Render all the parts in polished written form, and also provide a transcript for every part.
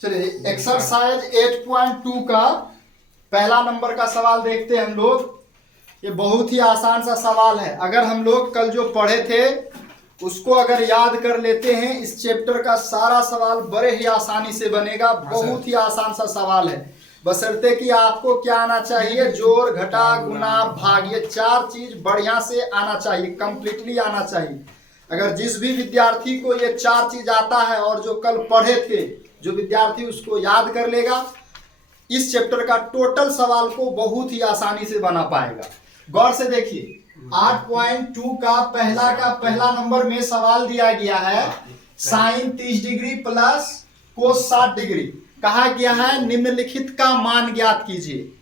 चलिए एक्सरसाइज 8.2 का पहला नंबर का सवाल देखते हैं हम लोग। ये बहुत ही आसान सा सवाल है। अगर हम लोग कल जो पढ़े थे उसको अगर याद कर लेते हैं, इस चैप्टर का सारा सवाल बड़े ही आसानी से बनेगा। बहुत ही आसान सा सवाल है, बशर्ते कि आपको क्या आना चाहिए, जोड़, घटा, गुना, भाग, ये चार चीज बढ़िया से आना चाहिए, कंप्लीटली आना चाहिए। अगर जिस भी विद्यार्थी को ये चार चीज आता है और जो कल पढ़े थे जो विद्यार्थी उसको याद कर लेगा, इस चैप्टर का टोटल सवाल को बहुत ही आसानी से बना पाएगा। गौर से देखिए 8.2 का पहला नंबर में सवाल दिया गया है sine 30 degree plus cos 60 degree. कहा गया है निम्नलिखित का मान ज्ञात कीजिए।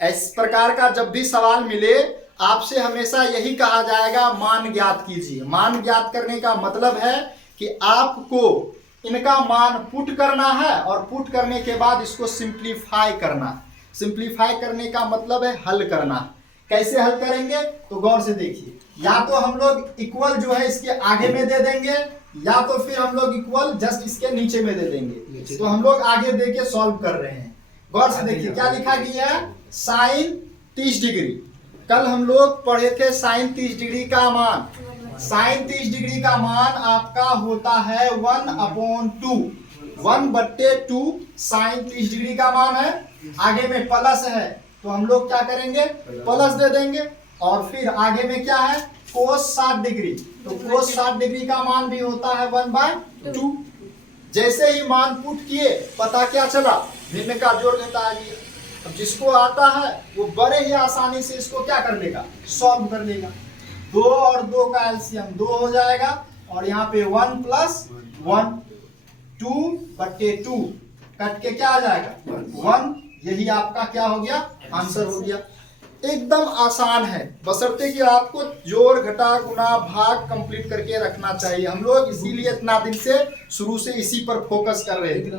इस प्रकार का जब भी सवाल मिले आपसे हमेशा यही कहा जाएगा मान ज्ञात कीजिए। मान ज्ञात करने का मतलब है कि आपको इनका मान पुट करना है और पुट करने के बाद इसको सिंप्लीफाई करना। सिंप्लीफाई करने का मतलब है हल करना। कैसे हल करेंगे तो गौर से देखिए, या तो हम लोग इक्वल जो है इसके आगे में दे देंगे या तो फिर हम लोग इक्वल जस्ट इसके नीचे में दे देंगे। तो हम लोग आगे दे के सॉल्व कर रहे हैं। गौर से देखिए क्या लिखा गया है, साइन 30 डिग्री। कल हम लोग पढ़े थे साइन 30 डिग्री का मान। साइन 30 डिग्री का मान आपका होता है 1/2। 1/2 साइन 30 डिग्री का मान है। आगे में प्लस है तो हम लोग क्या करेंगे, प्लस दे देंगे। और फिर आगे में क्या है, कोस 60 डिग्री। तो कोस 60 डिग्री का मान भी होता है 1/2। जैसे ही मान पुट किए पता क्या चला, भिन्न का जोड़ घटा आ गया। अब जिसको आता है वो बड़े ही आसानी से इसको क्या कर लेगा, सॉल्व कर लेगा। 2 और 2 का एलसीएम 2 हो जाएगा और यहाँ पे 1 + 1 2/2 कट के क्या आ जाएगा 1। यही आपका क्या हो गया, आंसर हो गया। एकदम आसान है, बशर्ते कि आपको जोड़, घटा, गुना, भाग कंप्लीट करके रखना चाहिए। हम लोग इसीलिए इतना दिन से शुरू से इसी पर फोकस कर रहे थे।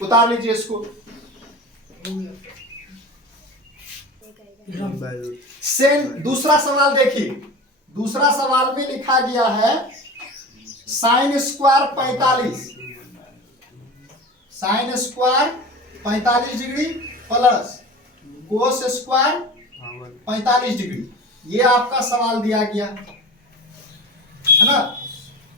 उतार लीजिए इसको। दूसरा सवाल देखिए। दूसरा सवाल में लिखा गया है sine square 45। Sine square 45 degree plus cos square 45 degree. ये आपका सवाल दिया गया है ना।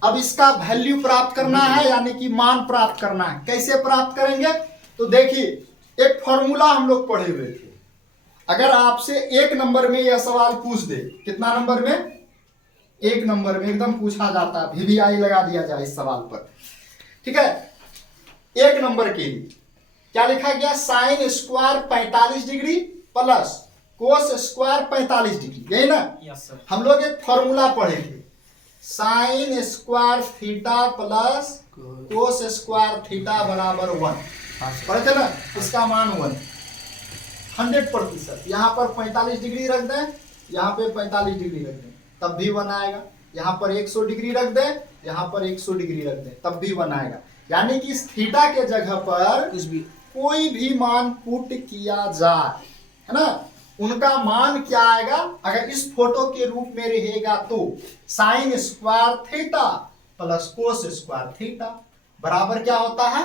अब इसका वैल्यू प्राप्त करना है, यानी कि मान प्राप्त करना है। कैसे प्राप्त करेंगे तो देखिए, एक फॉर्मूला हम लोग पढ़े हुए थे। अगर आपसे 1 नंबर में यह सवाल पूछ दे, कितना नंबर में, 1 नंबर में एकदम पूछा जाता है, VVI लगा दिया जाए इस सवाल पर, ठीक है। 1 नंबर के लिए क्या लिखा गया, sine square 45 degree plus cos square 45 degree, यही ना। Yes sir. हम लोग एक फॉर्मूला पढ़े थे, sine square theta plus cos square theta बराबर 1। पढ़े थे ना। इसका मान 1 100%। यहाँ पर 45 डिग्री रख दें, यहाँ पे 45 डिग्री रख दें, तब भी 1 आएगा। यहाँ पर 100 डिग्री रख दें, यहाँ पर 100 डिग्री रख दें, तब भी 1 आएगा। यानी कि इस थीटा के जगह पर कोई भी मान पुट किया जाए, है ना, उनका मान क्या आएगा। अगर इस फोटो के रूप में रहेगा तो sine square theta plus cos square theta बराबर क्या होता है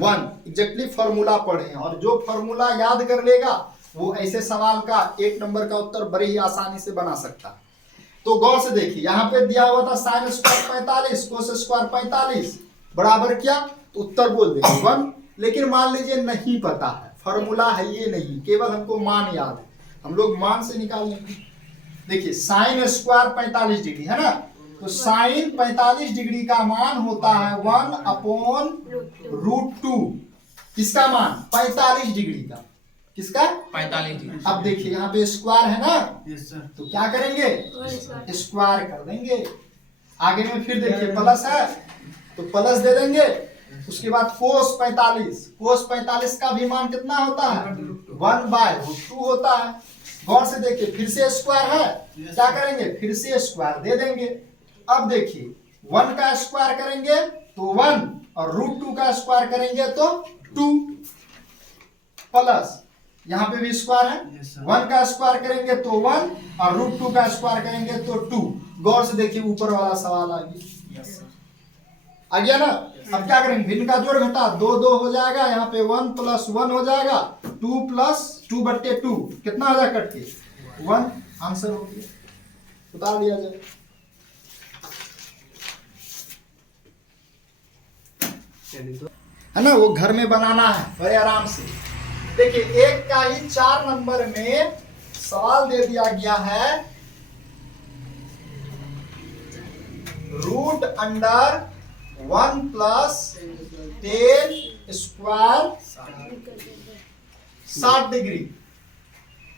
1। एग्जैक्टली फॉर्मूला पढ़े हैं, और जो फॉर्मूला याद कर लेगा वो ऐसे सवाल का 1 नंबर का उत्तर बड़ी ही आसानी से बना सकता है। तो गौर से देखिए, यहाँ पे दिया हुआ था साइन स्क्वायर 45 कोस स्क्वायर 45 बराबर क्या, तो उत्तर बोल देंगे 1। लेकिन मान लीजिए नहीं पता है, फॉर्मूला है ये नहीं, केवल हमको मान याद है, हम लोग मान से निकाल लेंगे। देखिए साइन स्क्वायर 45 डिग्री है ना, तो साइन 45 डिग्री का मान होता है 1/√2। किसका मान, 45 डिग्री का। किसका, 45 डिग्री। अब देखिए यहाँ पे स्क्वायर है ना, यस सर। तो क्या करेंगे, स्क्वायर कर देंगे। आगे में फिर देखिए प्लस है तो प्लस दे देंगे। उसके बाद कोस 45 का भी मान कितना होता है 1/√2 होता है। गौर से देखिए, फिर से स्क्वायर है, क्या करेंगे, फिर से स्क्वायर दे देंगे। अब देखिए 1 का स्क्वायर करेंगे तो 1 और √2 का स्क्वायर करेंगे तो 2 प्लस यहाँ पे भी स्क्वायर है, 1 का स्क्वायर करेंगे तो 1 और √2 का स्क्वायर करेंगे तो 2। गौर से देखिए ऊपर वाला सवाल आ गया। आ गया ना। अब क्या करेंगे, भिन्न का जोड़ घटा, 2 2 हो जाएगा, यहाँ पे 1 + 1 हो जाएगा, 2 + 2/2 कितना हो जाएगा, कट के 1, आंसर हो गया, उतार दिया जाए। है ना, वो घर में बनाना है बड़े आराम से। देखिए एक का ही 4 नंबर में सवाल दे दिया गया है, √1 + 10 स्क्वायर 60 डिग्री।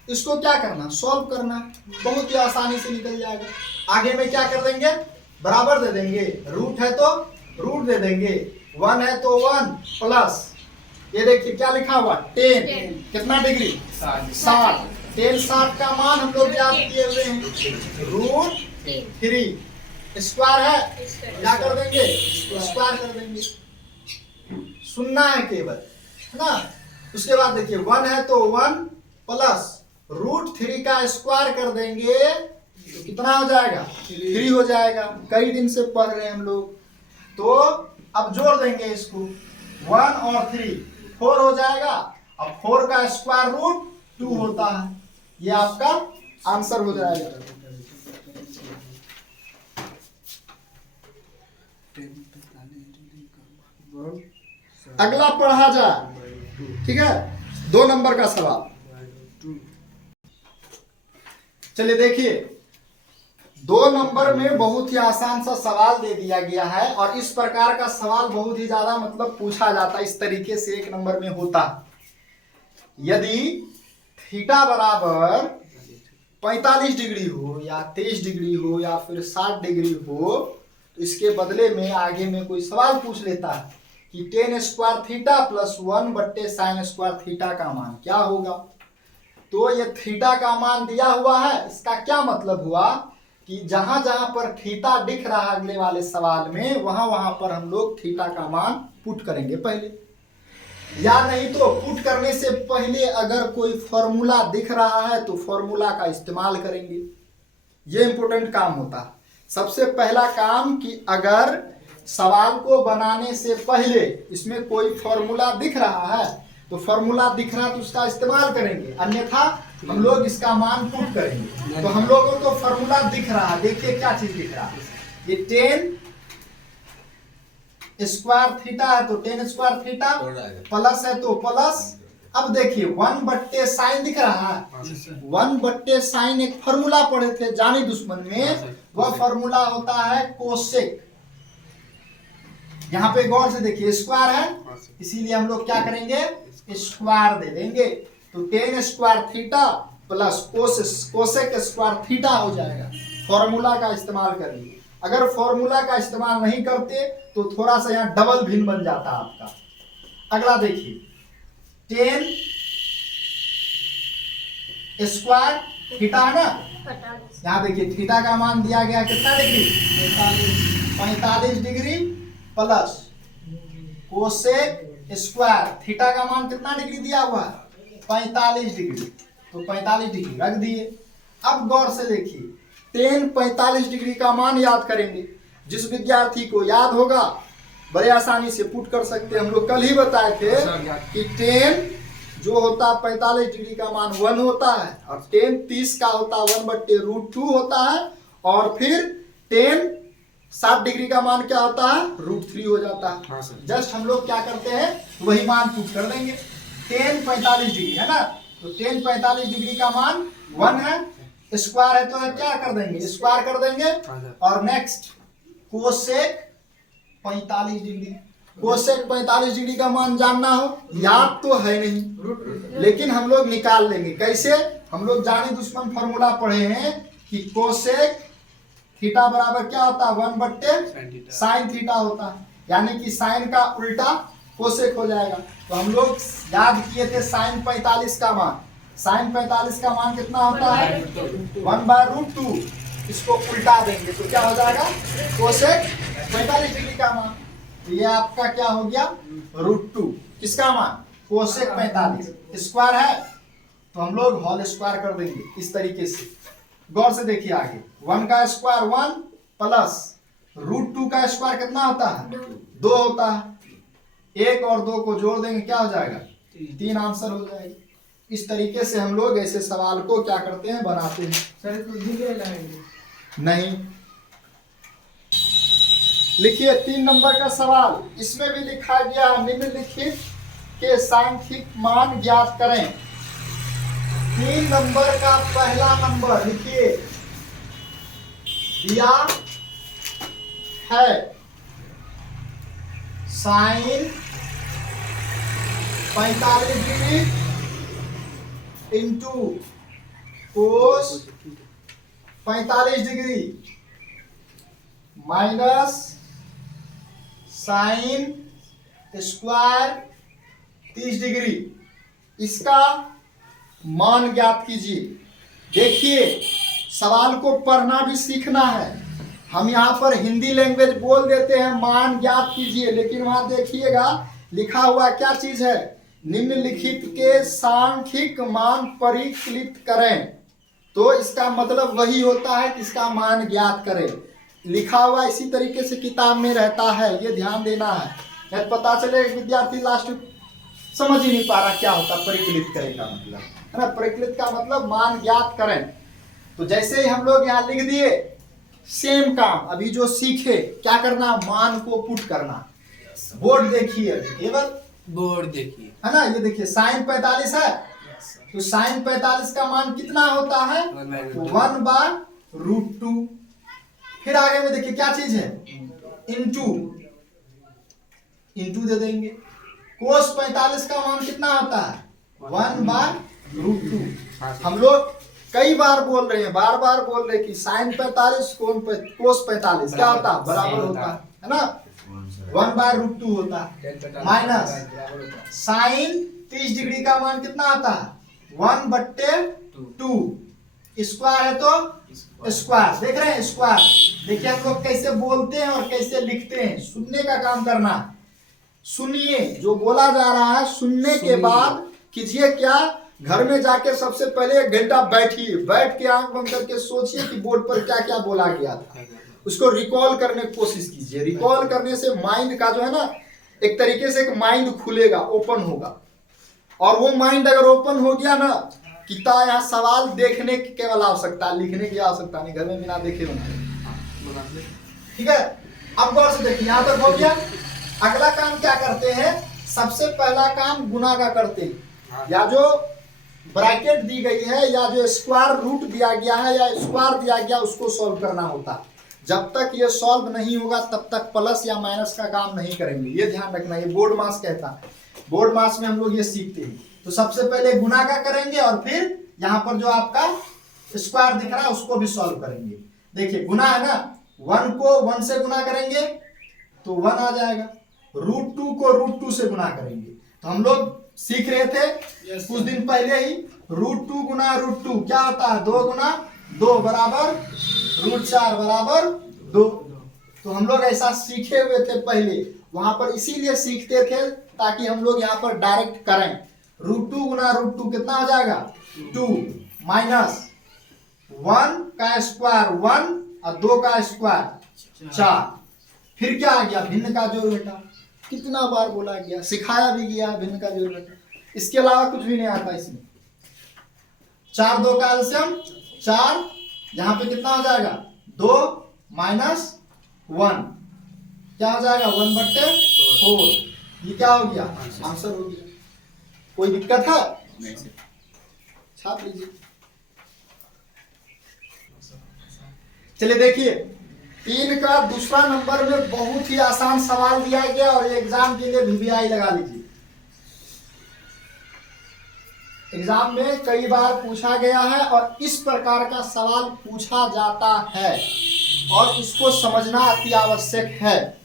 इसको क्या करना, सॉल्व करना, बहुत ही आसानी से निकल जाएगा। आगे में क्या कर देंगे, बराबर दे देंगे, रूट है तो रूट दे देंगे, 1 है तो 1 प्लस, ये देखिए क्या लिखा हुआ 10 कितना डिग्री 60, 10 60 का मान हम लोग याद किए हुए हैं, √3 स्क्वायर है, क्या कर देंगे, स्क्वायर कर देंगे, सुनना है केवल, है ना। उसके बाद देखिए 1 है तो 1 प्लस √3 का स्क्वायर कर देंगे तो कितना हो जाएगा, 3 हो जाएगा। कई दिन से पढ़ रहे हैं हम लोग, तो अब जोड़ देंगे इसको, 1 और 3 4 हो जाएगा। अब 4 का स्क्वायर √2 होता है, ये आपका आंसर हो जाएगा। अगला पढ़ा जाए, ठीक है, 2 नंबर का सवाल। चलिए देखिए 2 नंबर में बहुत ही आसान सा सवाल दे दिया गया है, और इस प्रकार का सवाल बहुत ही ज्यादा मतलब पूछा जाता है, इस तरीके से 1 नंबर में होता है। यदि थीटा बराबर 45 डिग्री हो या 23 डिग्री हो या फिर 60 डिग्री हो, तो इसके बदले में आगे में कोई सवाल पूछ लेता है कि 10 square theta + 1/sin square theta का मान क्या होगा। तो ये थीटा का मान दिया हुआ है, इसका क्या मतलब हुआ कि जहां जहां पर थीटा दिख रहा है अगले वाले सवाल में, वहां वहां पर हम लोग थीटा का मान पुट करेंगे पहले, या नहीं तो पुट करने से पहले अगर कोई फॉर्मूला दिख रहा है तो फॉर्मूला का इस्तेमाल करेंगे। ये इंपॉर्टेंट काम होता है। सबसे पहला काम कि अगर सवाल को बनाने से पहले इसमें कोई फॉर्मूला दिख रहा है तो फॉर्मूला दिख रहा है तो उसका इस्तेमाल करेंगे, अन्यथा हम लोग इसका मान पुट करेंगे। तो हम लोगों को फॉर्मूला दिख रहा है, देखिए क्या चीज दिख रहा है, ये 10 स्क्वायर थीटा है तो 10 स्क्वायर थीटा, प्लस है तो प्लस। अब देखिए 1/sin दिख रहा है, 1/sin एक फॉर्मूला पढ़े थे जानी दुश्मन में, वह फॉर्मूला होता है कोसेक। यहाँ पे गौर से देखिए स्क्वायर है, इसीलिए हम लोग क्या करेंगे, स्क्वायर दे देंगे, तो 10 square theta plus cosec square theta हो जाएगा। फॉर्मूला का इस्तेमाल करिए, अगर फॉर्मूला का इस्तेमाल नहीं करते तो थोड़ा सा यहाँ डबल भिन्न बन जाता है आपका। अगला देखिए 10 स्क्वायर थीटा है ना, यहाँ देखिए थीटा का मान दिया गया कितना degree, 45 degree plus cosec square theta का मान कितना डिग्री दिया हुआ है, 45 डिग्री, तो 45 डिग्री रख दिए। अब गौर से देखिए 10 45 डिग्री का मान याद करेंगे, जिस विद्यार्थी को याद होगा बड़े आसानी से पुट कर सकते हैं। हम लोग कल ही बताए थे कि 10 जो होता है 45 डिग्री का मान 1 होता है, और 10 30 का होता है 1/√2 होता है, और फिर 10 60 डिग्री का मान क्या होता है, √3 हो जाता है। जस्ट हम लोग क्या करते हैं, वही मान पुट कर देंगे। 10 45 डिग्री है ना, तो 10 45 डिग्री का मान 1 है, स्क्वायर है तो क्या कर देंगे, स्क्वायर कर देंगे। और next cosec 45 degree, cosec 45 degree का मान जानना हो, याद तो है नहीं लेकिन हम लोग निकाल लेंगे। कैसे, हम लोग जाने दुश्मन फॉर्मूला पढ़े हैं कि कोसेक थीटा बराबर क्या होता है, 1/sin थीटा होता है, यानी कि साइन का उल्टा कोसेक हो जाएगा। तो हम लोग याद किए थे sin 45 का मान, sin 45 का मान कितना होता है, 1/√2, इसको उल्टा देंगे तो क्या हो जाएगा, कोसेक 45 डिग्री का मान। तो ये आपका क्या हो गया, √2 किसका मान, कोसेक 45, स्क्वायर है तो हम लोग होल स्क्वायर कर देंगे इस तरीके से। गौर से देखिए आगे 1 का स्क्वायर 1 प्लस √2 का स्क्वायर कितना होता है, 2 होता है। 1 और 2 को जोड़ देंगे क्या हो जाएगा? 3 आंसर हो जाएगी। इस तरीके से हम लोग ऐसे सवाल को क्या करते हैं, बनाते हैं। सर इसको दिखे लाएंगे नहीं लिखिए 3 नंबर का सवाल, इसमें भी लिखा गया निम्नलिखित के सांख्यिक मान ज्ञात करें। 3 नंबर का पहला नंबर लिखिए, दिया है sine 45 degree into cos 45 degree minus sine square 30 degree. इसका मान ज्ञात कीजिए। देखिए सवाल को पढ़ना भी सीखना है। हम यहाँ पर हिंदी लैंग्वेज बोल देते हैं मान ज्ञात कीजिए, लेकिन वहां देखिएगा लिखा हुआ क्या चीज है, निम्नलिखित के सांख्यिक मान परिकलित करें। तो इसका मतलब वही होता है कि इसका मान ज्ञात करें। लिखा हुआ इसी तरीके से किताब में रहता है, ये ध्यान देना है। नहीं पता चले विद्यार्थी लास्ट समझ ही नहीं पा रहा क्या होता परिकलित करें का मतलब, है ना। परिकलित का मतलब मान ज्ञात करें। तो जैसे ही हम लोग यहाँ लिख दिए, सेम काम अभी जो सीखे क्या करना, मान को पुट करना। बोर्ड देखिए, केवल बोर्ड देखिए, है ना। ये देखिए साइन 45 है, तो साइन 45 का मान कितना होता है? 1/√2। फिर आगे में देखिए क्या चीज है, इंटू दे देंगे। कोस 45 का मान कितना होता है? 1/√2। हम लोग कई बार बोल रहे हैं, बार बार बोल रहे हैं कि साइन 45 कोस 45 क्या होता है? बराबर होता है ना, 1/√2 होता है। माइनस साइन 30 डिग्री का मान कितना आता है? 1/2। स्क्वायर है तो स्क्वायर, देख रहे हैं स्क्वायर। देखिए हम लोग कैसे बोलते हैं और कैसे लिखते हैं, सुनने का काम करना। सुनिए जो बोला जा रहा है, सुनने के बाद कीजिए क्या, घर में जाके सबसे पहले 1 घंटा बैठिए, बैठ के आंख बंद करके सोचिए कि बोर्ड पर क्या क्या बोला गया था, उसको रिकॉल करने की कोशिश कीजिए। रिकॉल करने से माइंड का जो है ना, एक तरीके से एक माइंड खुलेगा, ओपन होगा। और वो माइंड अगर ओपन हो गया ना, कितना यहाँ सवाल देखने की केवल आवश्यकता, लिखने की आवश्यकता नहीं, घर में बिना देखे बना। ठीक है, अब गौर से देखिए, यहाँ तक हो गया। अगला काम क्या करते हैं, सबसे पहला काम गुना का करते हैं, या जो ब्रैकेट दी गई है या जो स्क्वायर रूट दिया गया है या स्क्वायर दिया गया उसको सॉल्व करना होता है। जब तक ये सॉल्व नहीं होगा तब तक प्लस या माइनस का काम नहीं करेंगे, ये ध्यान रखना। ये बोर्ड मास कहता है, बोर्ड मास में हम लोग ये सीखते हैं। तो सबसे पहले गुना का करेंगे और फिर यहाँ पर जो आपका स्क्वायर दिख रहा है उसको भी सॉल्व करेंगे। देखिए गुना है ना, 1 को 1 से गुना करेंगे तो 1 आ जाएगा, √2 को √2 से गुना करेंगे। तो हम लोग सीख रहे थे कुछ दिन पहले ही, √2 गुना √2 क्या होता है? 2 गुना 2 बराबर √4 बराबर 2। तो हम लोग ऐसा सीखे हुए थे पहले, वहां पर इसीलिए सीखते थे ताकि हम लोग यहाँ पर डायरेक्ट करें। √2 गुना √2 कितना हो जाएगा? 2 माइनस 1 का स्क्वायर 1 और 2 का स्क्वायर 4। फिर क्या आ गया? भिन्न का जोड़ बेटा। कितना बार बोला गया, सिखाया भी गया भिन्न का जोड़ बेटा। इसके अलावा कुछ भी नहीं आता इसमें। 4 2 का एलसीएम 4, यहाँ पे कितना हो जाएगा? 2 माइनस 1 क्या हो जाएगा? 1/4। ये क्या हो गया? आंसर हो गया। कोई दिक्कत है? छाप लीजिए। चलिए देखिए 3 का दूसरा नंबर में बहुत ही आसान सवाल दिया गया और एग्जाम के लिए VVI लगा लीजिए। एग्जाम में कई बार पूछा गया है और इस प्रकार का सवाल पूछा जाता है और इसको समझना अति आवश्यक है।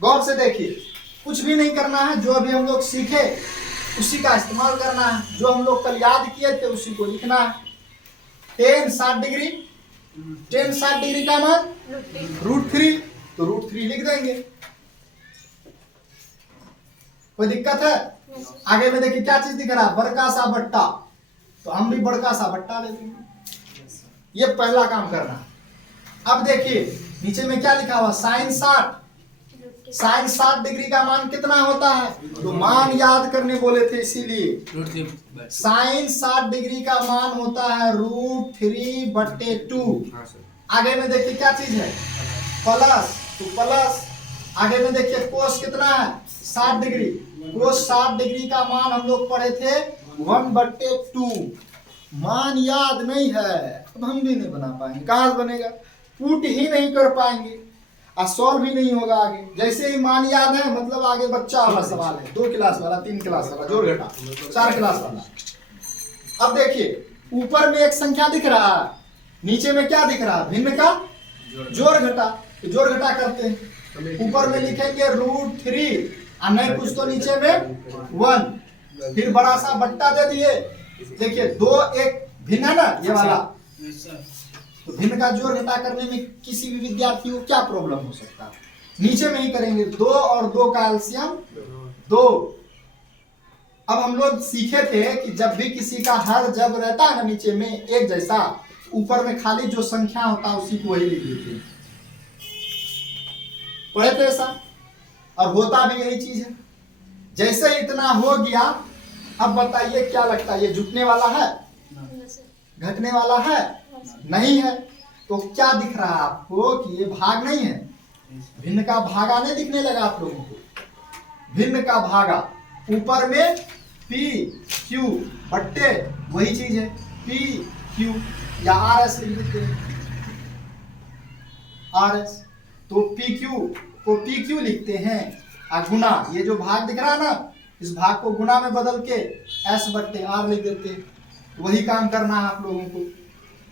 गौर से देखिए, कुछ भी नहीं करना है, जो अभी हम लोग सीखे उसी का इस्तेमाल करना है। जो हम लोग कल याद किए थे उसी को लिखना है। tan 60 डिग्री, tan 60 डिग्री का मान √3, तो √3 लिख देंगे। कोई दिक्कत है? आगे में देखिए क्या चीज दिख रहा है? बड़का सा बट्टा, तो हम भी बड़का सा बट्टा ले लेंगे। ये पहला काम करना है। अब देखिए नीचे में क्या लिखा हुआ? sin 60 साइन 60 डिग्री का मान कितना होता है, तो मान याद करने बोले थे इसीलिए। साइन 60 डिग्री का मान होता है √3/2। आगे में देखिए क्या चीज है, प्लस, तो प्लस। आगे में देखिए कोस कितना है, 60 डिग्री। कोस 60 डिग्री का मान हम लोग पढ़े थे 1/2। मान याद नहीं है, अब हम भी नहीं बना पाएंगे, कहाँ से बनेगा, पुट ही नहीं कर पाएंगे और सॉल्व भी नहीं होगा आगे। जैसे ही मान याद है मतलब आगे बच्चा वाला सवाल है, 2 क्लास वाला, 3 क्लास वाला, जोड़ घटा 4 क्लास वाला। अब देखिए ऊपर में एक संख्या दिख रहा है, नीचे में क्या दिख रहा है, भिन्न का जोड़ घटा। तो जोड़ घटा करते हैं, ऊपर में लिखेंगे √3 और नहीं कुछ तो नीचे में 1, फिर बड़ा सा बट्टा दे दिए। देखिए 2 एक भिन्न है ना ये वाला, तो भिन्न का जोड़ घटा करने में किसी भी विद्यार्थी को क्या प्रॉब्लम हो सकता है, नीचे में ही करेंगे। 2 और 2 का एलसीएम 2। अब हम लोग सीखे थे कि जब भी किसी का हर जब रहता है ना नीचे में एक जैसा, ऊपर में खाली जो संख्या होता है उसी को वही लिख देते हैं, पढ़े थे ऐसा, और होता भी यही चीज है। जैसे इतना हो गया, अब बताइए क्या लगता है, ये जुटने वाला है, घटने वाला है, नहीं है, तो क्या दिख रहा है आपको कि ये भाग नहीं है, भिन्न का भागा नहीं दिखने लगा आप लोगों को, भिन्न का भागा। ऊपर में PQ बट्टे वही चीज है PQ या RS लिख देते हैं, RS। तो PQ को PQ लिखते हैं और गुना, ये जो भाग दिख रहा है ना, इस भाग को गुना में बदल के S/R लिख देते हैं। वही काम करना है आप लोगों को।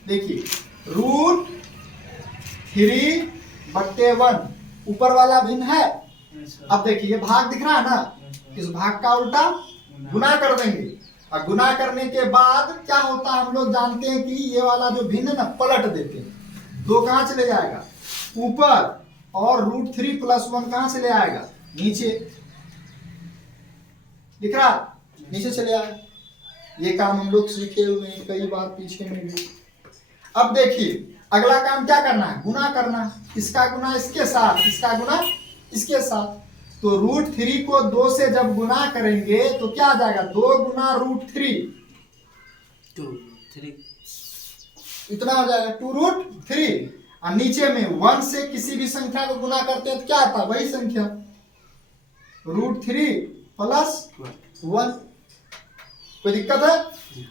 देखिए √3/1 ऊपर वाला भिन्न है। अब देखिए ये भाग दिख रहा है ना, इस भाग का उल्टा गुना कर देंगे, और गुना करने के बाद क्या होता है हम लोग जानते हैं कि ये वाला जो भिन्न है ना पलट देते हैं। 2 कहाँ चले जाएगा, ऊपर, और √3 + 1 कहाँ से ले आएगा, नीचे। दिख रहा, नीचे चले आए। ये काम हम लोग सीखे हुए हैं कई बार पीछे में भी। अब देखिए अगला काम क्या करना है, गुना करना। इसका गुना इसके साथ, इसका गुना इसके साथ। तो √3 को 2 से जब गुना करेंगे तो क्या आ जाएगा, 2 × √3, 2 3 इतना हो जाएगा 2√3। और नीचे में 1 से किसी भी संख्या को गुना करते हैं तो क्या आता है, वही संख्या √3 + 1। कोई दिक्कत है।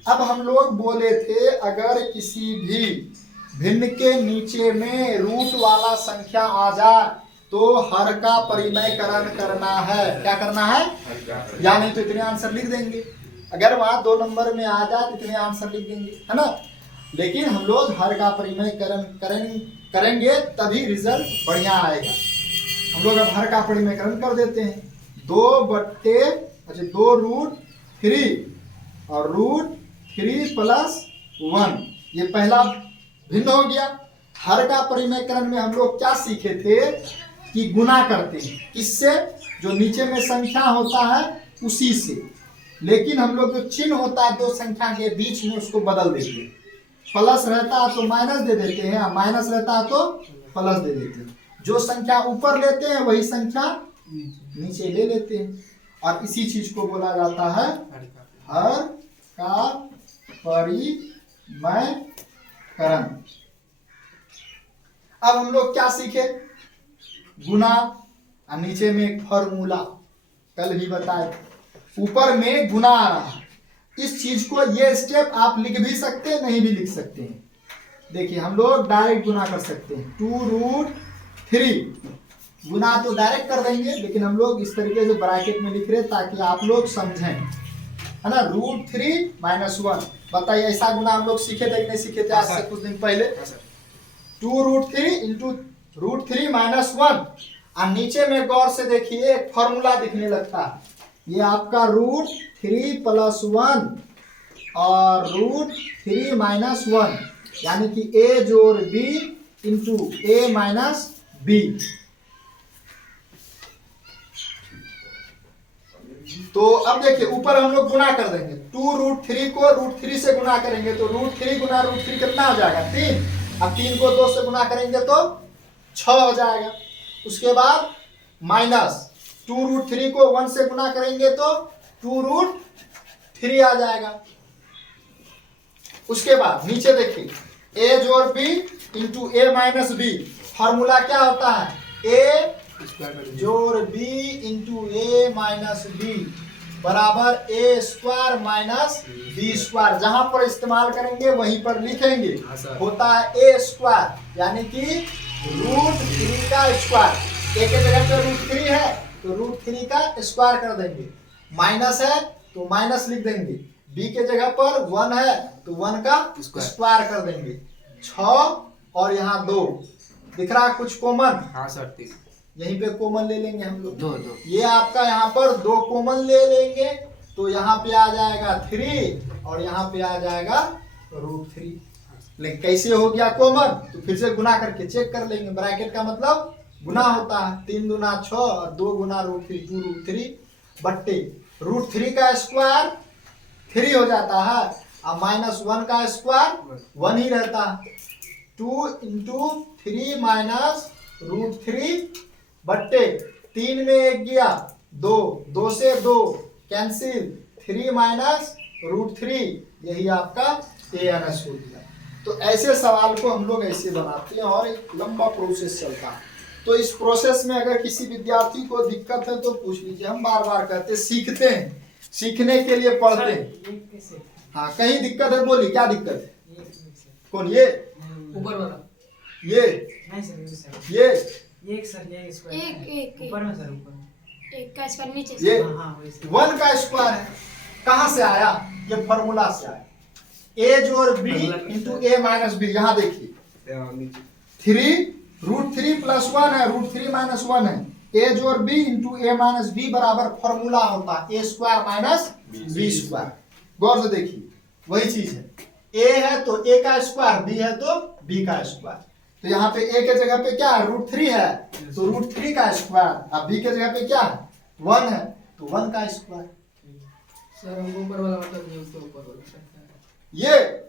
अब हम लोग बोले थे अगर किसी भी भिन्न के नीचे में रूट वाला संख्या आ जाए तो हर का परिमयकरण करना है। क्या करना है, या नहीं तो इतने आंसर लिख देंगे। अगर वहां 2 नंबर में आ जाए तो इतने आंसर लिख देंगे, है ना। लेकिन हम लोग हर का परिमयकरण करेंगे तभी रिजल्ट बढ़िया आएगा। हम लोग अब हर का परिमयकरण कर देते हैं। 2√3 और √3 + 1, ये पहला भिन्न हो गया। हर का परिमयकरण में हम लोग क्या सीखे थे कि गुना करते हैं, किससे, जो नीचे में संख्या होता है उसी से। लेकिन हम लोग जो चिन्ह होता है 2 संख्या के बीच में उसको बदल देते हैं। प्लस रहता है तो माइनस दे देते हैं, माइनस रहता है तो प्लस दे देते हैं। जो संख्या ऊपर लेते हैं वही संख्या नीचे ले लेते हैं, और इसी चीज को बोला जाता है हर का परिमयकरण। अब हम लोग क्या सीखे, गुना, और नीचे में एक फॉर्मूला, कल भी बताए। ऊपर में गुना आ रहा है, इस चीज को, ये स्टेप आप लिख भी सकते हैं, नहीं भी लिख सकते हैं। देखिए हम लोग डायरेक्ट गुना कर सकते हैं। 2√3 गुना तो डायरेक्ट कर देंगे, लेकिन हम लोग इस तरीके से ब्रैकेट में लिख रहे हैं ताकि आप लोग समझें, है ना। √3 - 1, बताइए ऐसा गुना हम लोग सीखे थे कि नहीं सीखे थे आज से कुछ दिन पहले। 2√3 × √3 - 1, और नीचे में गौर से देखिए एक फॉर्मूला दिखने लगता है। ये आपका √3 + 1 और √3 - 1, यानी कि a जोड़ b × a - b। तो अब देखिए ऊपर हम लोग गुना कर देंगे। 2√3 को √3 से गुना करेंगे तो √3 × √3 कितना हो जाएगा, 3। अब 3 को 2 से गुना करेंगे तो 6 हो जाएगा। उसके बाद माइनस 2√3 को 1 से गुना करेंगे तो 2√3 आ जाएगा। उसके बाद नीचे देखिए a जोड़ b into a minus b, formula क्या होता है a जोड़ b into a minus B बराबर a square minus B square. जहां पर इस्तेमाल करेंगे वहीं पर लिखेंगे। होता है a स्क्वायर यानी कि √3 का स्क्वायर। a के जगह पे √3 है तो √3 का स्क्वायर कर देंगे, माइनस है तो माइनस लिख देंगे, b के जगह पर 1 है तो 1 का स्क्वायर कर देंगे। 6 और यहाँ 2 दिख रहा है कुछ कॉमन? हाँ सर, यहीं पे कॉमन ले लेंगे हम लोग। 2 ये आपका यहाँ पर 2 कॉमन ले लेंगे तो यहाँ पे आ जाएगा 3 और यहाँ पे आ जाएगा √3। लेकिन कैसे हो गया कॉमन? तो फिर से गुना करके चेक कर लेंगे। ब्रैकेट का मतलब गुना होता है, 3 दूना 6 और 2 गुना √3 2√3 बट्टे √3 का स्क्वायर 3 हो जाता है और माइनस 1 का स्क्वायर 1 ही रहता है। 2 इंटू 3 माइनस √3 बट्टे 3 में 1 गया 2, 2 से 2 कैंसिल, 3 माइनस √3 यही आपका ANS हो गया। तो ऐसे सवाल को हम लोग ऐसे बनाते हैं और एक लंबा प्रोसेस चलता है। तो इस प्रोसेस में अगर किसी विद्यार्थी को दिक्कत है तो पूछ लीजिए। हम बार बार कहते सीखते हैं, सीखने के लिए पढ़ते हैं। हाँ, कहीं दिक्कत है बोलिए, क्या दिक्कत है? कौन? ये ऊपर वाला, ये नहीं सर, ये एक सर, ये स्क्वायर एक ऊपर में सर, ऊपर एक का स्क्वायर नीचे ये से। हाँ वैसे 1 का स्क्वायर है। कहाँ से आया? ये फॉर्मूला से आया, a जोड़ b into a minus b. यहाँ देखिए 3√3 प्लस 1 है, √3 माइनस 1 है। a जोड़ b into a minus B बराबर फॉर्मूला होता है a square minus B square. गौर से देखिए वही चीज है, a है तो a का स्क्वायर, b है तो b का स्क्वायर। तो यहाँ पे a के जगह पे क्या है? √3 है तो √3 का स्क्वायर, अब b के जगह पे क्या है? 1 है तो 1 का स्क्वायर। सर हमको ऊपर वाला मतलब नहीं, उसके ऊपर वाला ये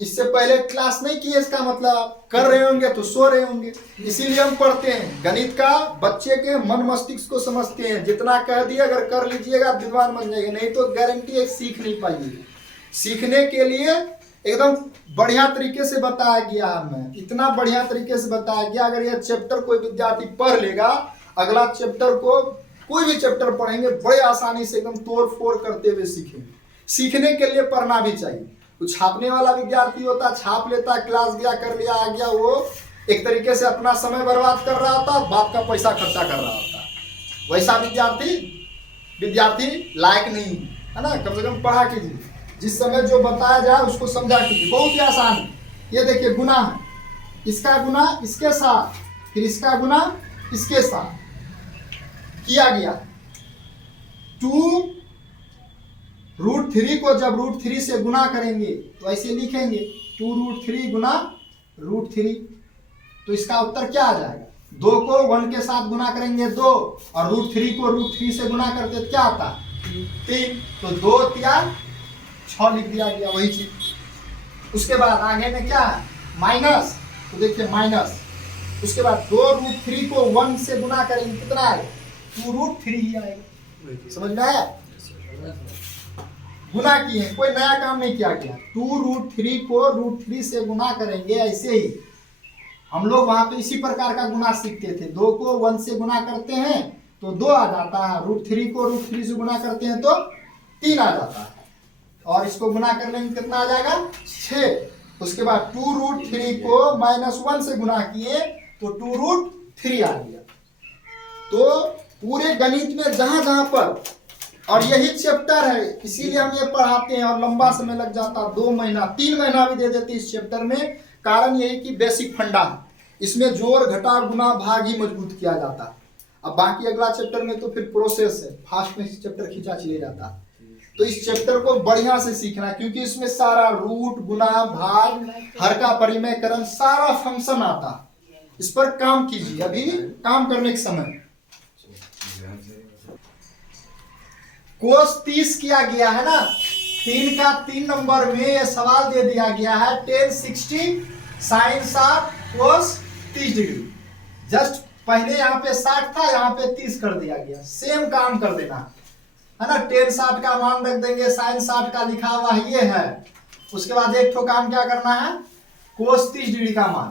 इससे पहले क्लास नहीं किए, इसका मतलब कर रहे होंगे तो सो रहे होंगे। इसीलिए हम पढ़ते हैं। गणित का बच्चे के मन मस्तिष्क को समझते हैं। जितना कह दिया अगर कर लीजिएगा विद्वान बन जाएगा, नहीं तो गारंटी है सीख नहीं पाइएगा। सीखने के लिए एकदम बढ़िया तरीके से बताया गया हमें, इतना बढ़िया तरीके से बताया गया। अगर यह चैप्टर कोई विद्यार्थी पढ़ लेगा, अगला चैप्टर को कोई भी चैप्टर पढ़ेंगे बड़े आसानी से एकदम तोड़ फोड़ करते हुए सीखेंगे। सीखने के लिए पढ़ना भी चाहिए। कुछ छापने वाला विद्यार्थी होता, छाप लेता, क्लास गया, कर लिया, आ गया, वो एक तरीके से अपना समय बर्बाद कर रहा होता, बाप का पैसा खर्चा कर रहा होता। वैसा विद्यार्थी लायक नहीं है ना। कम से कम पढ़ा कीजिए, जिस समय जो बताया जाए उसको समझा कीजिए। बहुत ही आसान है। ये देखिए गुना है, इसका गुना इसके साथ, फिर इसका गुना इसके साथ किया गया। 2√3 को जब √3 से गुना करेंगे तो ऐसे लिखेंगे 2√3 गुना √3, तो इसका उत्तर क्या आ जाएगा? 2 को 1 के साथ गुना करेंगे 2 और √3 को √3 से गुना करते क्या आता? 3। तो 2 या 6 लिख दिया गया, वही चीज। उसके बाद आगे में क्या है? माइनस, तो देखिए माइनस। उसके बाद 2√3 को 1 से गुना करेंगे कितना आएगा? 2√3 ही आएगा। समझ में आया? गुना किए, कोई नया काम नहीं किया गया। 2√3 को √3 से गुना करेंगे। ऐसे ही हम लोग वहां पे इसी प्रकार का गुना सीखते थे। 2 को 1 से गुना करते हैं तो 2 आ जाता है, √3 को √3 से गुना करते हैं तो 3 आ जाता है, और इसको गुना कर लेंगे कितना आ जाएगा? 6। उसके बाद 2√3 को -1 से गुना किए तो 2√3 आ गया। तो पूरे गणित में जहां जहां पर, और यही चैप्टर है इसीलिए हम ये पढ़ाते हैं, और लंबा समय लग जाता, 2 महीना 3 महीना भी दे देते इस चैप्टर में। कारण यही कि बेसिक फंडा है, इसमें जोड़ घटा गुना भाग ही मजबूत किया जाता है। अब बाकी अगला चैप्टर में तो फिर प्रोसेस है, फास्ट में चैप्टर खींचा चले जाता है। तो इस चैप्टर को बढ़िया से सीखना, क्योंकि इसमें सारा रूट, गुना, भाग, हर का परिमेयकरण, सारा फंक्शन आता है। इस पर काम कीजिए, अभी काम करने के समय। कोस 30 किया गया है ना, 3 का 3 नंबर में ये सवाल दे दिया गया है 1060 sin cos 30 डिग्री। जस्ट पहले यहाँ पे 60 था, यहाँ पे 30 कर दिया गया, सेम काम कर देना है ना। टेन 60 का मान रख देंगे, साइन 60 का लिखा हुआ ये है। उसके बाद एक ठो काम क्या करना है, कोस 30 डिग्री का मान,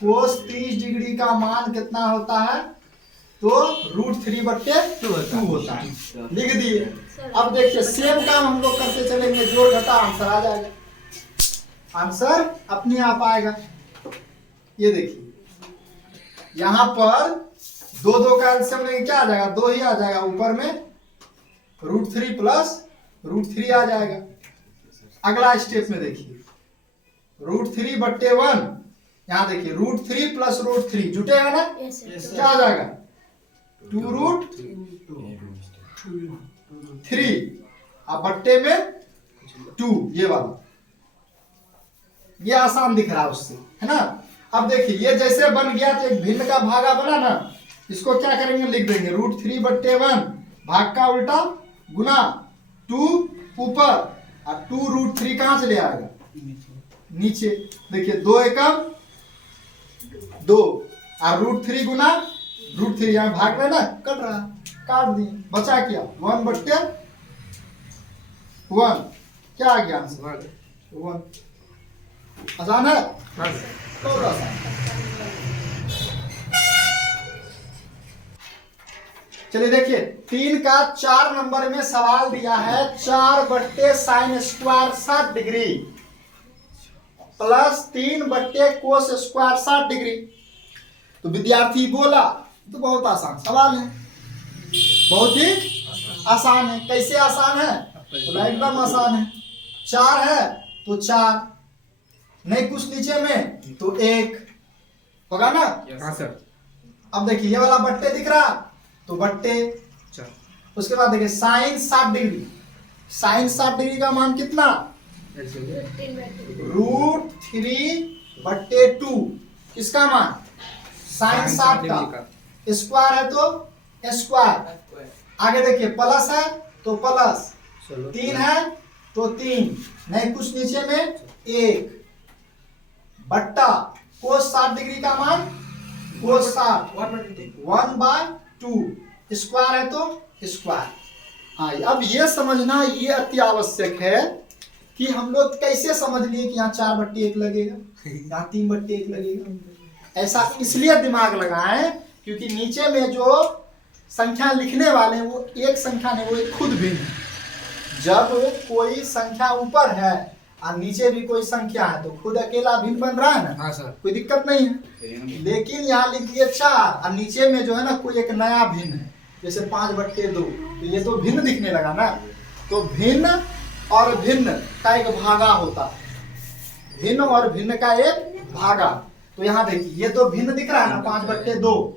कोस 30 डिग्री का मान कितना होता है, तो √3/2 होता है, लिख दिए। अब देखिए सेम काम हम लोग करते चलेंगे, जोड़ घटा आंसर आ जाएगा, आंसर अपने आप आएगा। ये देखिए यहां पर दो का एलसीएम लेंगे, क्या आ जाएगा, 2 ही आ जाएगा, ऊपर में √3 प्लस √3 आ जाएगा। अगला स्टेप में देखिए √3/1, यहां देखिए √3 प्लस √3 जुटेगा ना, क्या आ जाएगा 2√3, अब बट्टे में 2, ये वाला, ये आसान दिख रहा है उससे, है ना। अब देखिए ये जैसे बन गया तो एक भिन्न का भागा बना ना, इसको क्या करेंगे, लिख देंगे √3/1, भाग का उल्टा गुना 2 ऊपर और 2√3 कहां से ले आएगा, नीचे। देखिए 2 एकम 2 और √3 गुना √3, यहाँ भाग में ना कट रहा, काट दिए, बचा क्या 1/1, क्या आ गया आंसर 1। आसान है, बहुत आसान। चलिए देखिए 3 का 4 नंबर में सवाल दिया है, 4/sin² 60 degree plus 3/cos² 60 degree. तो विद्यार्थी बोला तो बहुत आसान सवाल है, बहुत ही आसान है। कैसे आसान है, तो एकदम आसान है। 4 है तो 4, नहीं कुछ नीचे में तो 1 होगा ना। हाँ सर। अब देखिए ये वाला बट्टे दिख रहा तो बट्टे, उसके बाद देखिए साइन 60 डिग्री, साइन 60 डिग्री का मान कितना, √3/2, किसका मान, साइन 60 का, स्क्वायर है तो स्क्वायर, आगे देखिए प्लस है तो प्लस, 3 है तो 3, नहीं कुछ नीचे में 1, बट्टा कोस 60 डिग्री का मान, कोस 60 1/2, स्क्वायर है तो स्क्वायर। हाँ अब ये समझना ये अति आवश्यक है कि हम लोग कैसे समझ लिए कि यहाँ 4/1 लगेगा, यहाँ 3/1 लगेगा। ऐसा इसलिए दिमाग लगाएं क्योंकि नीचे में जो संख्या लिखने वाले हैं वो एक संख्या नहीं, वो एक खुद भिन्न है। जब कोई संख्या ऊपर है और नीचे भी कोई संख्या है तो खुद अकेला भिन्न बन रहा है ना। हाँ सर। कोई दिक्कत नहीं है। लेकिन यहाँ लिख दिए 4 और नीचे में जो है ना कोई एक नया भिन्न है, जैसे 5/2, तो ये तो भिन्न दिखने लगा ना। तो भिन्न और भिन्न का एक भागा होता है, भिन्न और भिन्न का एक भागा। तो यहाँ देखिए ये तो भिन्न दिख रहा है ना, 5/2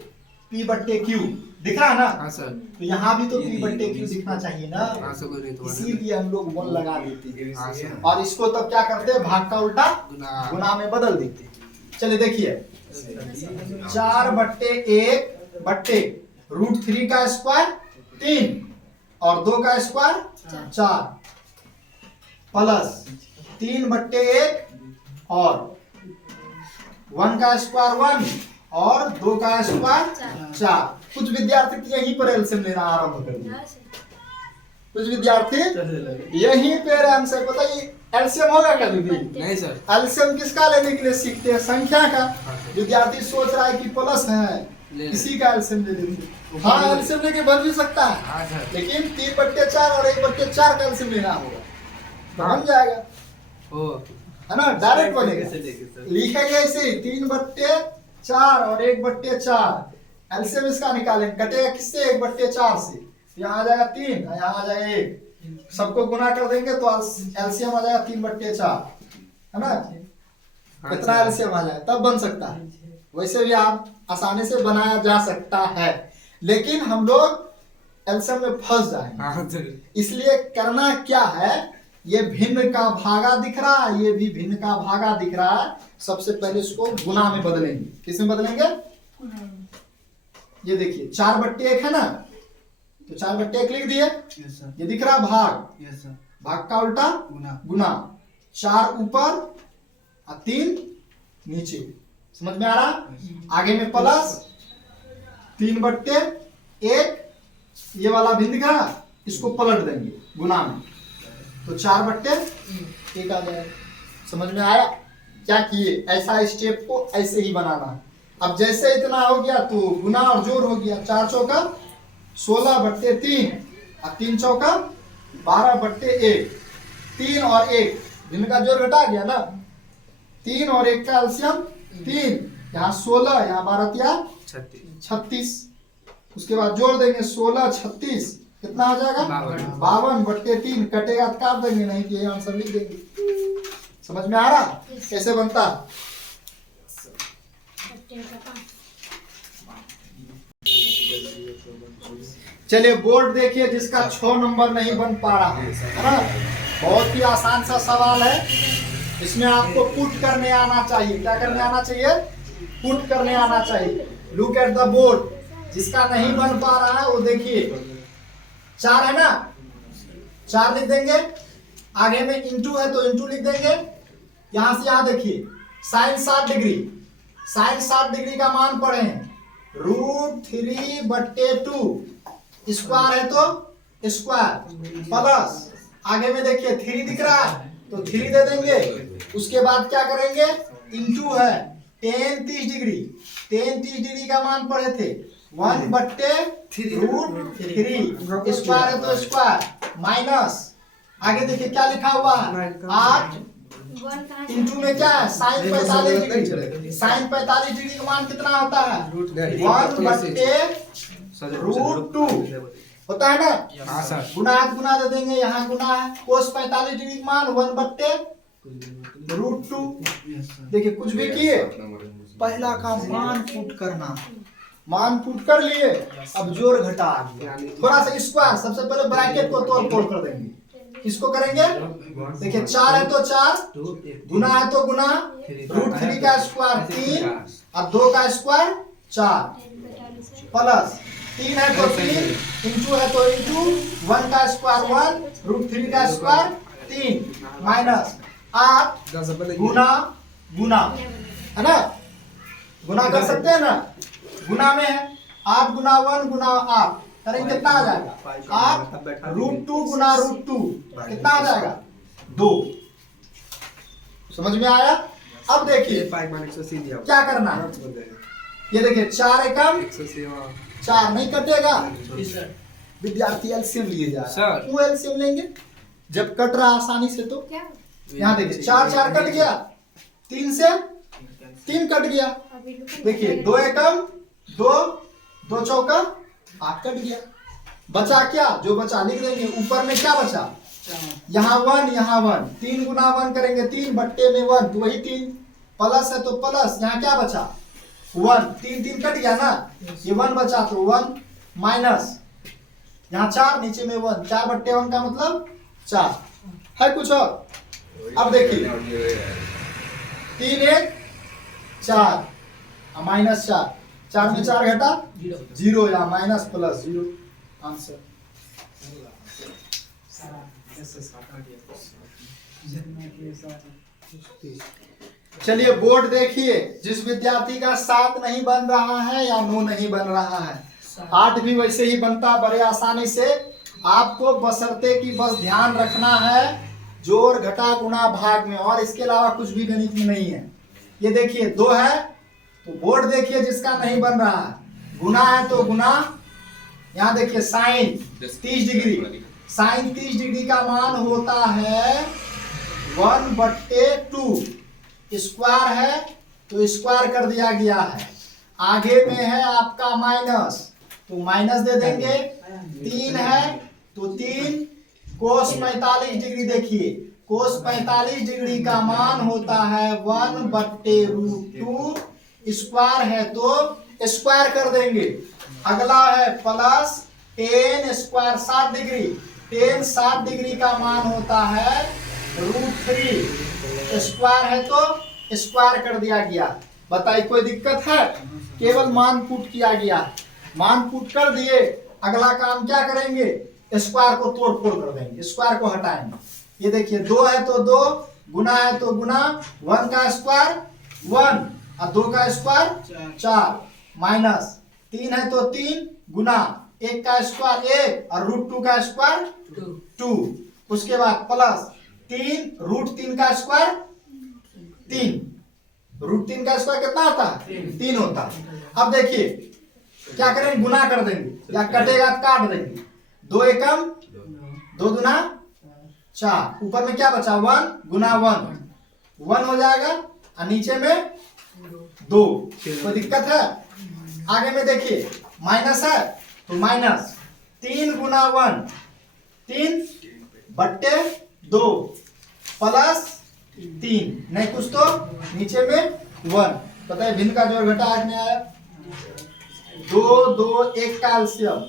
p/q दिख रहा है ना। हाँ सर। तो यहाँ भी तो p/q दिखना चाहिए ना, हाँ सर, इसीलिए हम लोग 1 लगा देते हैं। हाँ सर। और इसको तब क्या करते हैं, भाग का उल्टा गुना में बदल देते हैं। चलिए देखिए 4/1 बट्टे √3 का स्क्वायर 3 और 2 का स्क्वायर 4 प्लस 3/1 और 1 का स्क्वायर 1 और 2 का स्क्वायर 4। कुछ विद्यार्थी यहीं पर एलसीएम लेना आरंभ कर दिए, कुछ विद्यार्थी यहीं पे आंसर, पता है एलसीएम होगा कभी भी नहीं सर। एलसीएम किसका लेने के लिए सीखते हैं, संख्या का। विद्यार्थी सोच रहा है कि प्लस है, किसी का एलसीएम ले लेंगे। हाँ एलसीएम लेके बन भी सकता है, हाँ सर। लेकिन 3/4 और 1/4 का एलसीएम लेना होगा तो बन जाएगा, है ना, डायरेक्ट बनेगा। लिखेंगे ऐसे 3/4 और 1/4, एलसीएम इसका निकालेंगे, कटेगा किससे 1/4 से, यहाँ आ जाएगा 3, यहाँ आ जाएगा 1, सबको गुना कर देंगे तो एलसीएम आ जाएगा 3/4, है ना। कितना एलसीएम आ जाए तब बन सकता है। वैसे भी आप आसानी से बनाया जा सकता है, लेकिन हम लोग एलसीएम में फंस जाएंगे। इसलिए करना क्या है, ये भिन्न का भागा दिख रहा है, ये भी भिन्न का भागा दिख रहा है, सबसे पहले इसको गुना में बदलेंगे। किस में बदलेंगे, ये देखिए 4/1 है ना, तो 4/1 लिख दिए। ये दिख रहा भाग, भाग का उल्टा गुना, 4 ऊपर और 3 नीचे, समझ में आ रहा। आगे में प्लस 3/1 ये वाला भिन्न का इसको पलट देंगे गुना में, तो 4/1 आ जाएगा। समझ में आया? क्या किए, ऐसा स्टेप को ऐसे ही बनाना है। अब जैसे इतना हो गया तो गुना और जोड़ हो गया, 4 चौका 16/3 और 3 चौका 12/1, 3 और 1 भिन्न का जोड़ घटा गया ना, 3 और 1 का एलसीएम 3, यहाँ 16, यहाँ 12 36, उसके बाद जोड़ देंगे 16 36 कितना आ जाएगा 52/3, कटेगा तो काट देंगे, नहीं कि आंसर लिख देंगे। समझ में आ रहा कैसे बनता? चलिए बोर्ड देखिए जिसका 6 नंबर नहीं बन पा रहा है ना, बहुत ही आसान सा सवाल है। इसमें आपको पुट करने आना चाहिए। क्या करने आना चाहिए? पुट करने आना चाहिए। लुक एट द बोर्ड, जिसका नहीं बन पा रहा है वो देखिए, 4 है ना, 4 लिख देंगे, आगे में इंटू है तो इंटू लिख देंगे, यहां से यहां देखिए साइन 60 डिग्री, साइन 60 डिग्री का मान पढ़े हैं √3/2, स्क्वायर है तो स्क्वायर प्लस, आगे में देखिए 3 दिख रहा है तो 3 दे देंगे, उसके बाद क्या करेंगे इंटू है tan 30 डिग्री, tan 30 डिग्री का मान पढ़े थे 1/√3, स्क्वायर है तो स्क्वायर माइनस, आगे देखिए क्या लिखा हुआ है 8 इंटू में क्या है साइन 45 डिग्री, साइन 45 डिग्री का मान कितना होता है 1/√2 होता है ना, गुना गुना दे देंगे, यहाँ गुना है, कोस 45 डिग्री का मान 1/√2। देखिए कुछ भी किए, पहला काम मान पुट करना, मान पुट कर लिए, अब जोड़ घटा आ गया, थोड़ा सा स्क्वायर, सबसे पहले ब्रैकेट को तोड़ फोड़ कर देंगे, किसको करेंगे देखिए 4 है तो 4, गुना है तो गुना, √3 का स्क्वायर 3 और 2 का स्क्वायर 4 प्लस 3 है तो 3, इंटू है तो इंटू, 1 का स्क्वायर 1, √3 का स्क्वायर 3 माइनस 8 गुना गुना है ना, गुना कर सकते हैं ना, गुना में है 8 गुना 1 गुना 8 करेंगे कितना आ जाएगा 8 √2 गुना √2 कितना आ जाएगा 2। समझ में आया? अब देखिए क्या करना है, ये देखिए 4 एकम 4 नहीं कटेगा, विद्यार्थी एलसीएम लिए जा रहा है, क्यों एलसीएम लेंगे जब कट रहा आसानी से, तो यहाँ देखिए 4 4 कट गया, 3 से 3 कट गया, देखिए 2 एकम 2, 2 चौका 8 कट गया, बचा क्या, जो बचा लिख देंगे, ऊपर में क्या बचा, यहाँ 1 यहाँ 1, 3 गुना 1 करेंगे 3 बट्टे में 1 तो वही 3, प्लस है तो प्लस, यहाँ क्या बचा 1, 3 3 कट गया ना, ये 1 बचा तो 1 माइनस, यहाँ 4 नीचे में 1, 4/1 का मतलब 4 है, कुछ और। अब देखिए 3 1 4 माइनस 4, 4 में 4 घटा 0, या माइनस प्लस 0 आंसर। चलिए बोर्ड देखिए, जिस विद्यार्थी का 7 नहीं बन रहा है या 9 नहीं बन रहा है, 8 भी वैसे ही बनता बड़े आसानी से। आपको बशर्ते कि बस ध्यान रखना है जोड़ घटा गुणा भाग में, और इसके अलावा कुछ भी गणित में नहीं है। ये देखिए 2 है तो बोर्ड देखिए जिसका नहीं बन रहा है, गुना है तो गुना, यहाँ देखिए साइन 30 डिग्री, साइन 30 डिग्री का मान होता है 1/2, स्क्वायर है तो स्क्वायर कर दिया गया है, आगे में है आपका माइनस तो माइनस दे देंगे, 3 है तो 3, कोस 45 डिग्री, देखिए कोस 45 डिग्री का मान होता है 1/√2, स्क्वायर है तो स्क्वायर कर देंगे, अगला है plus tan square 60 degree, tan 60 degree का मान होता है √3, स्क्वायर है तो स्क्वायर कर दिया गया। बताइए कोई दिक्कत है? केवल मान पुट किया गया, मान पुट कर दिए, अगला काम क्या करेंगे, स्क्वायर को तोड़ फोड़ कर देंगे, स्क्वायर को हटाएंगे। ये देखिए 2 है तो 2, गुना है तो गुना, 1 का स्क्वायर 1 और 2 का स्क्वायर 4 माइनस 3 है तो 3 गुना 1 का स्क्वायर 1 और √2 का स्क्वायर 2। उसके बाद प्लस 3 √3 का स्क्वायर 3। √3 का स्क्वायर कितना आता है? 3 होता है। अब देखिए क्या करेंगे, गुना कर देंगे या कटेगा तो काट देंगे। 2 एकम 2 दूना 4, ऊपर में क्या बचा 1 गुना 1 हो जाएगा और नीचे में 2। कोई दिक्कत है? आगे में देखिए माइनस है तो माइनस 3 गुना 1 3 बट्टे 2 प्लस 3 नहीं कुछ तो नीचे में 1। पता है भिन्न का जोड़ घटा आज में आया 2 2 1 का एलसीएम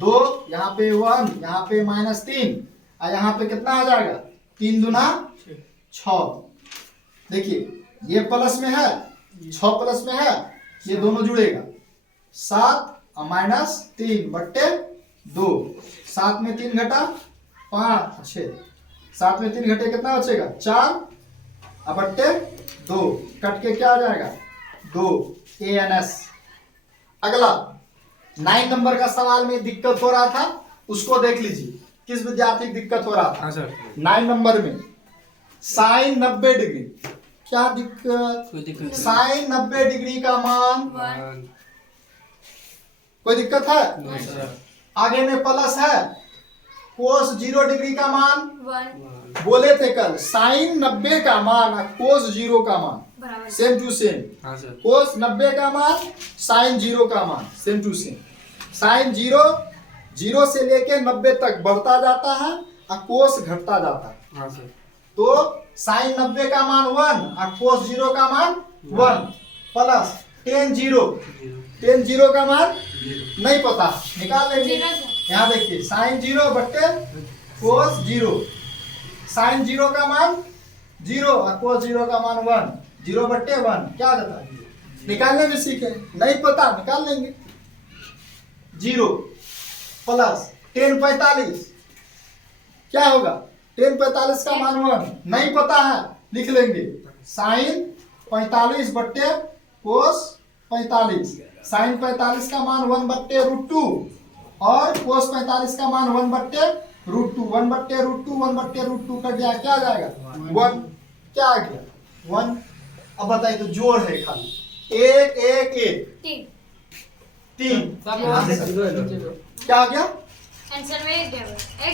2, यहाँ पे 1, यहाँ पे -3 और यहाँ पे कितना आ जाएगा 3 दूना 6। देखिए ये प्लस में है 6 प्लस में है, ये दोनों जुड़ेगा 7 और -3 बट्टे 2। 7 में 3 घटा 5 6, 7 में 3 घटे कितना बचेगा 4 और बट्टे 2 कट के क्या आ जाएगा 2 ANS। अगला 9 नंबर का सवाल में दिक्कत हो रहा था, उसको देख लीजिए किस विद्यार्थी की दिक्कत हो रहा था। 9 नंबर में साइन 90 डिग्री, क्या दिक्कत? साइन 90 डिग्री का मान कोई दिक्कत है? आगे में प्लस है, कोस 0 डिग्री का मान 1 बोले थे कल, साइन 90 का मान और कोस 0 का मान बराबर सेम टू सेम। कोस 90 का मान साइन 0 का मान सेम टू सेम। साइन 0 से लेके 90 तक बढ़ता जाता है और कोस घटता जाता है। तो साइन 90 का मान 1 और कोस 0 का मान 1 प्लस टेन 0 का मान नहीं पता, निकाल लेंगे। यहाँ देखिए साइन 0 बट्टे कोस 0, साइन 0 का मान 0 और कोस 0 का मान 1, 0 बट्टे 1 क्या होता है? निकालने में सीखे, नहीं पता निकाल लेंगे। 0 प्लस टेन 45 क्या होगा? टेन 45 का मान 1 नहीं पता है, लिख लेंगे साइन 45 बट्टे कोस 45। साइन 45 का मान 1 बट्टे √2 और कोस 45 का मान 1 बट्टे √2। 1 बट्टे √2 1 बट्टे √2 कट गया, क्या आ जाएगा 1। क्या आ गया 1। अब बताइए तो जोड़ है खाली 1 1 1 3 क्या आ गया? आंसर में एक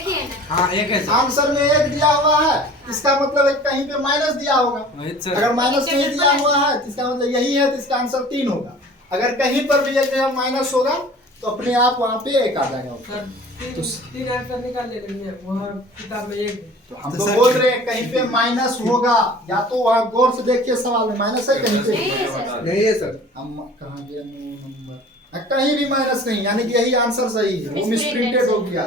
ही है ना? हाँ एक है सर। आंसर में 1 दिया हुआ है, इसका मतलब है कहीं पे माइनस दिया होगा। अगर माइनस नहीं दिया हुआ है तो इसका मतलब यही है, तो इसका आंसर 3 होगा। अगर कहीं पर भी एक माइनस होगा तो अपने आप वहाँ पे 1 आ जाएगा। सर तीन आंसर निकाल लेंगे, वहाँ किताब में एक। तो हम तो बोल रहे हैं कहीं पे माइनस होगा, या तो वहाँ गौर से देखिए सवाल में माइनस है कहीं पे नहीं है सर। नहीं है सर। हम कहाँ गया 9 नंबर, कहीं भी माइनस नहीं, यानी कि यही आंसर सही है, वो मिसप्रिंटेड हो गया।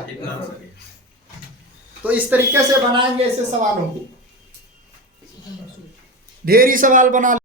तो इस तरीके से बनाएंगे ऐसे सवालों को, ढेरी सवाल बना